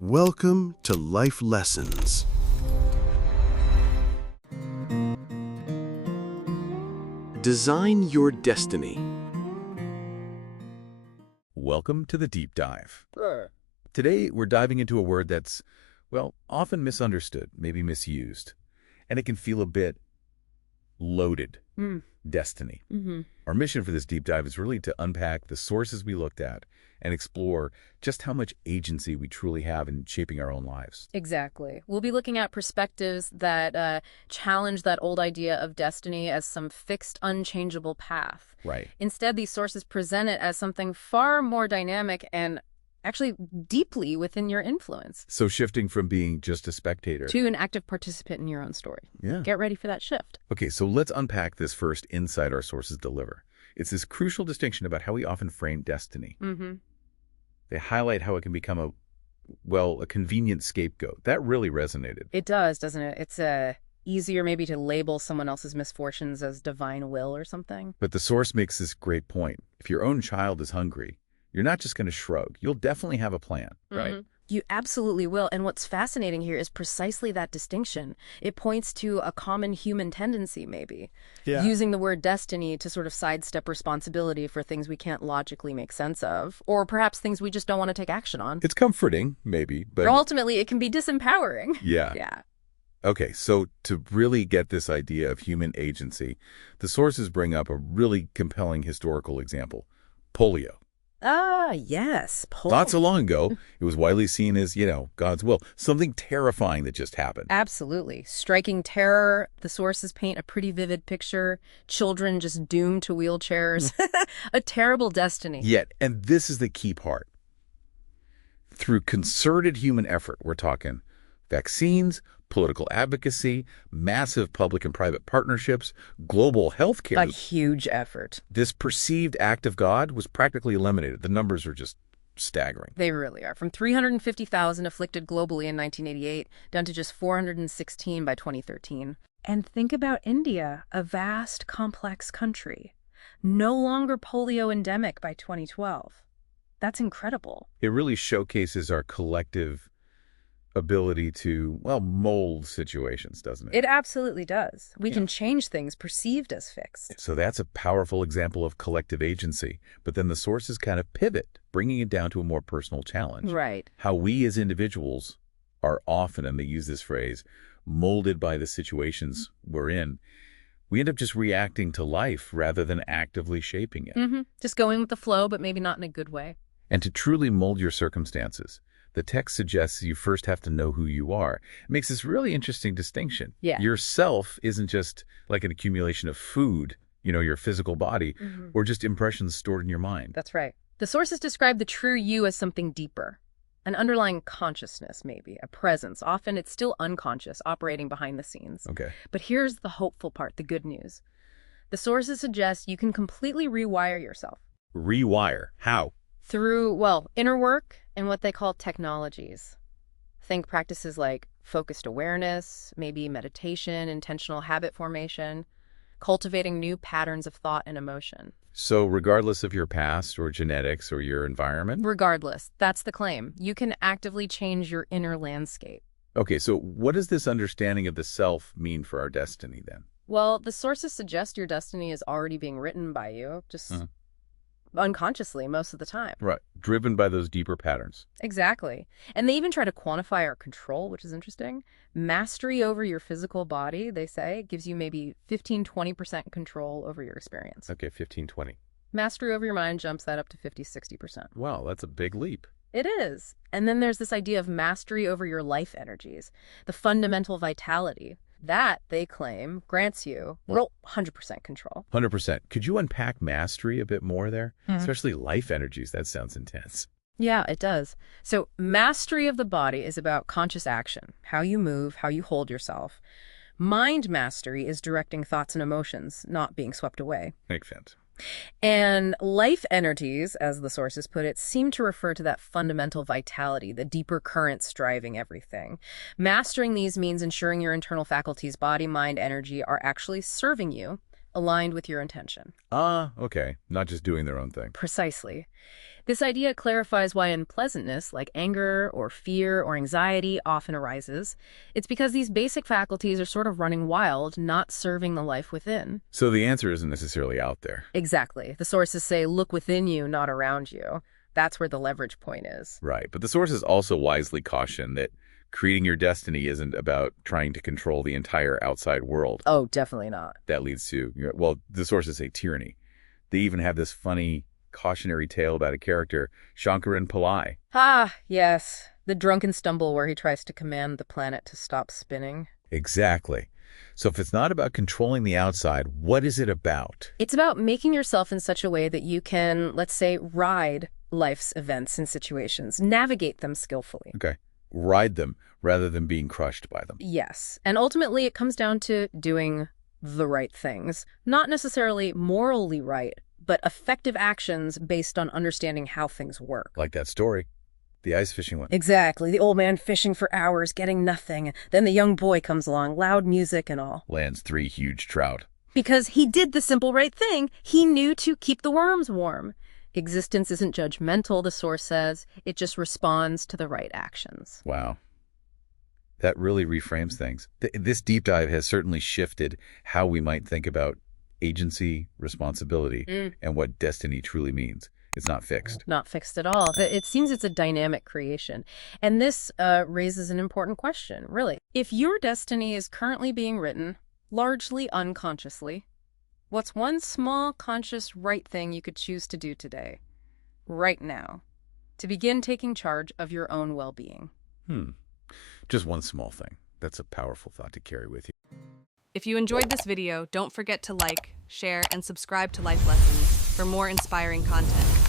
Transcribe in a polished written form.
Welcome to Life Lessons. Design your destiny. Welcome to the Deep Dive. Sure. Today, we're diving into a word that's, well, often misunderstood, maybe misused, and it can feel a bit loaded. Destiny. Our mission for this deep dive is really to unpack the sources we looked at and explore just how much agency we truly have in shaping our own lives. Exactly. We'll be looking at perspectives that challenge that old idea of destiny as some fixed, unchangeable path. Right. Instead, these sources present it as something far more dynamic and actually deeply within your influence. So shifting from being just a spectator To an active participant in your own story. Yeah. Get ready for that shift. Okay, so let's unpack this first insight our sources deliver. It's this crucial distinction about how we often frame destiny. They highlight how it can become a convenient scapegoat. That really resonated. It does, doesn't it? It's easier maybe to label someone else's misfortunes as divine will or something. But the source makes this great point. If your own child is hungry, you're not just going to shrug. You'll definitely have a plan, right? You absolutely will. And what's fascinating here is precisely that distinction. It points to a common human tendency, maybe. Yeah. Using the word destiny to sort of sidestep responsibility for things we can't logically make sense of, or perhaps things we just don't want to take action on. It's comforting, maybe, but Or ultimately, it can be disempowering. yeah. Yeah. Okay, so to really get this idea of human agency, the sources bring up a really compelling historical example, polio. Ah, yes. Not so long ago, it was widely seen as, God's will, something terrifying that just happened. Absolutely. Striking terror. The sources paint a pretty vivid picture. Children just doomed to wheelchairs. A terrible destiny. Yet, and this is the key part, through concerted human effort, we're talking vaccines, political advocacy, massive public and private partnerships, global health care. A huge effort. This perceived act of God was practically eliminated. The numbers are just staggering. They really are. From 350,000 afflicted globally in 1988 down to just 416 by 2013. And think about India, a vast, complex country. No longer polio endemic by 2012. That's incredible. It really showcases our collective ability to, mold situations, doesn't it? It absolutely does. We can change things perceived as fixed. So that's a powerful example of collective agency. But then the sources kind of pivot, bringing it down to a more personal challenge. Right. How we as individuals are often, and they use this phrase, molded by the situations we're in. We end up just reacting to life rather than actively shaping it. Just going with the flow, but maybe not in a good way. And to truly mold your circumstances, the text suggests you first have to know who you are. It makes this really interesting distinction. Yeah. Yourself isn't just like an accumulation of food, your physical body, or just impressions stored in your mind. That's right. The sources describe the true you as something deeper. An underlying consciousness, maybe, a presence. Often it's still unconscious, operating behind the scenes. Okay. But here's the hopeful part, the good news. The sources suggest you can completely rewire yourself. Rewire. How? Through, inner work and what they call technologies. Think practices like focused awareness, maybe meditation, intentional habit formation, cultivating new patterns of thought and emotion. So regardless of your past or genetics or your environment? Regardless, that's the claim. You can actively change your inner landscape. Okay, so what does this understanding of the self mean for our destiny then? Well, the sources suggest your destiny is already being written by you, just unconsciously most of the time. Right, driven by those deeper patterns. Exactly. And they even try to quantify our control, which is interesting. Mastery over your physical body, they say, gives you maybe 15-20% control over your experience. Okay, 15-20. Mastery over your mind jumps that up to 50-60%. Wow, that's a big leap. It is. And then there's this idea of mastery over your life energies, the fundamental vitality. That, they claim, grants you 100% control. 100%. Could you unpack mastery a bit more there? Especially life energies. That sounds intense. Yeah, it does. So mastery of the body is about conscious action, how you move, how you hold yourself. Mind mastery is directing thoughts and emotions, not being swept away. Makes sense. And life energies, as the sources put it, seem to refer to that fundamental vitality, the deeper currents driving everything. Mastering these means ensuring your internal faculties, body, mind, energy, are actually serving you, aligned with your intention. Okay. Not just doing their own thing. Precisely. This idea clarifies why unpleasantness, like anger or fear or anxiety, often arises. It's because these basic faculties are sort of running wild, not serving the life within. So the answer isn't necessarily out there. Exactly. The sources say, look within you, not around you. That's where the leverage point is. Right. But the sources also wisely caution that creating your destiny isn't about trying to control the entire outside world. Oh, definitely not. That leads to, well, the sources say tyranny. They even have this funny cautionary tale about a character, Shankaran Pillai. Ah, yes. The drunken stumble where he tries to command the planet to stop spinning. Exactly. So if it's not about controlling the outside, what is it about? It's about making yourself in such a way that you can, let's say, ride life's events and situations, navigate them skillfully. Okay. Ride them rather than being crushed by them. Yes. And ultimately, it comes down to doing the right things. Not necessarily morally right, but effective actions based on understanding how things work. Like that story, the ice fishing one. Exactly. The old man fishing for hours, getting nothing. Then the young boy comes along, loud music and all. Lands 3 huge trout. Because he did the simple right thing. He knew to keep the worms warm. Existence isn't judgmental, the source says. It just responds to the right actions. Wow. That really reframes things. This deep dive has certainly shifted how we might think about agency, responsibility, and what destiny truly means. It's not fixed. Not fixed at all. It seems it's a dynamic creation. And this raises an important question, really. If your destiny is currently being written, largely unconsciously, what's one small, conscious, right thing you could choose to do today, right now, to begin taking charge of your own well-being? Just one small thing. That's a powerful thought to carry with you. If you enjoyed this video, don't forget to like, share, and subscribe to Life Lessons for more inspiring content.